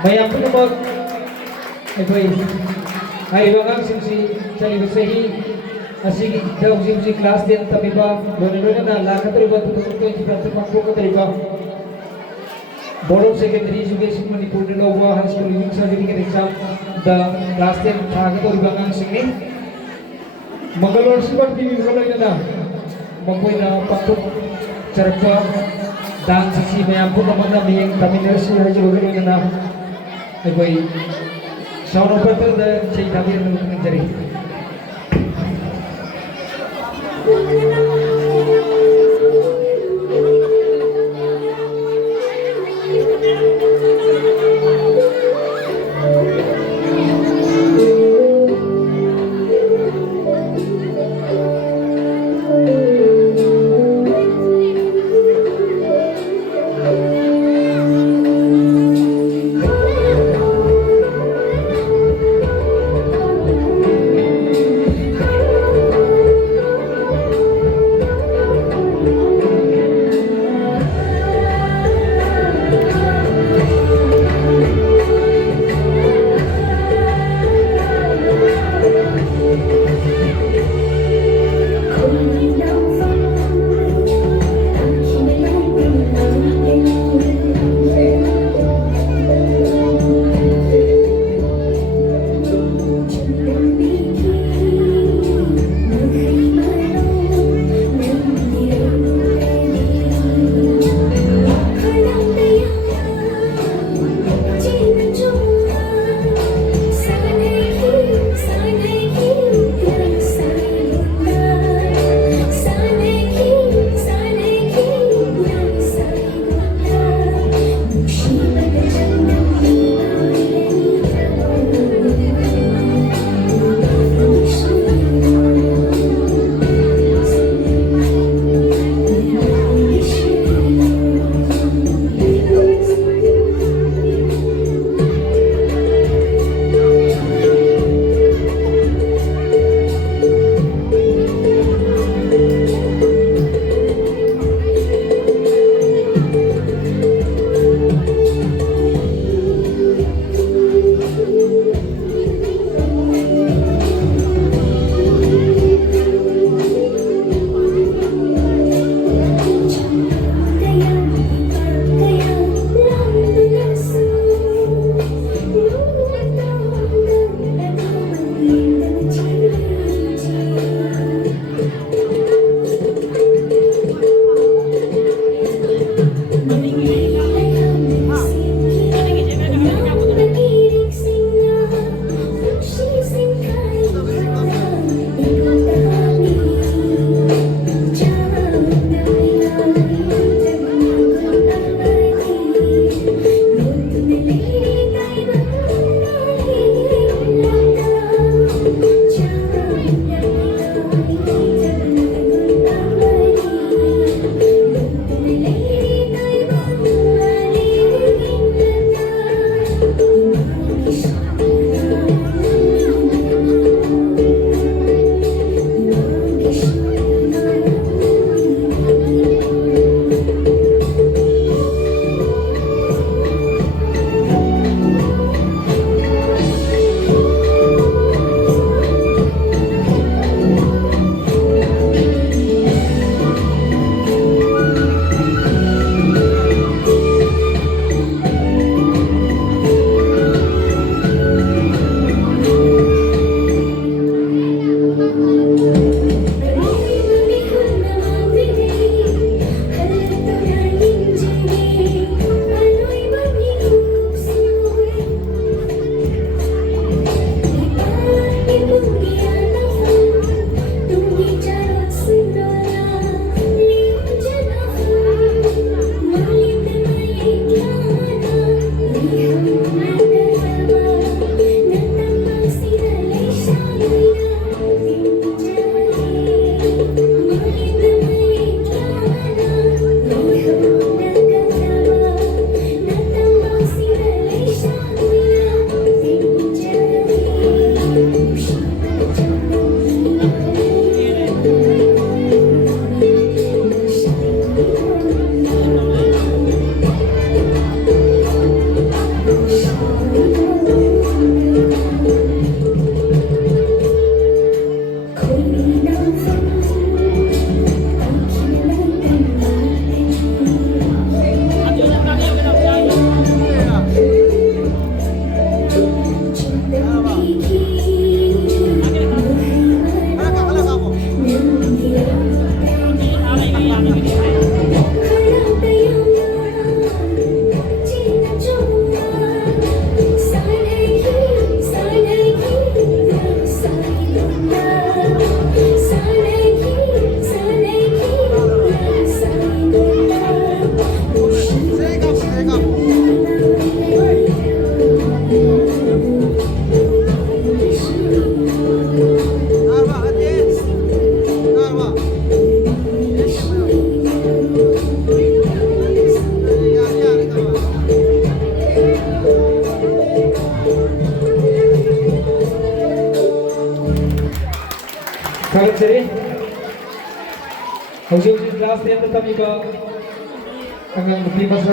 Mayam punamag ako'y hariba angsingsi sa sahi asigi daw class 10 tabiba lona na lakatariba tututuin si Pratap Makpokatariba Board of Secondary Education Manipur Nilova High School Unique Certificate Exam the class 10 thagatoriba angsingni Mangalore Sibat TV Mangalore na makoy na patok charpa dance si mayam punamag na miyang taminasi hajur na ako'y sound operator da say kami ng jari. Thagacharꯤ hꯧꯖꯤꯛ class 10ꯗ ꯇꯝꯃꯤꯕ ꯑꯉꯥꯡ ꯅꯨꯄꯤ ꯃꯆꯥ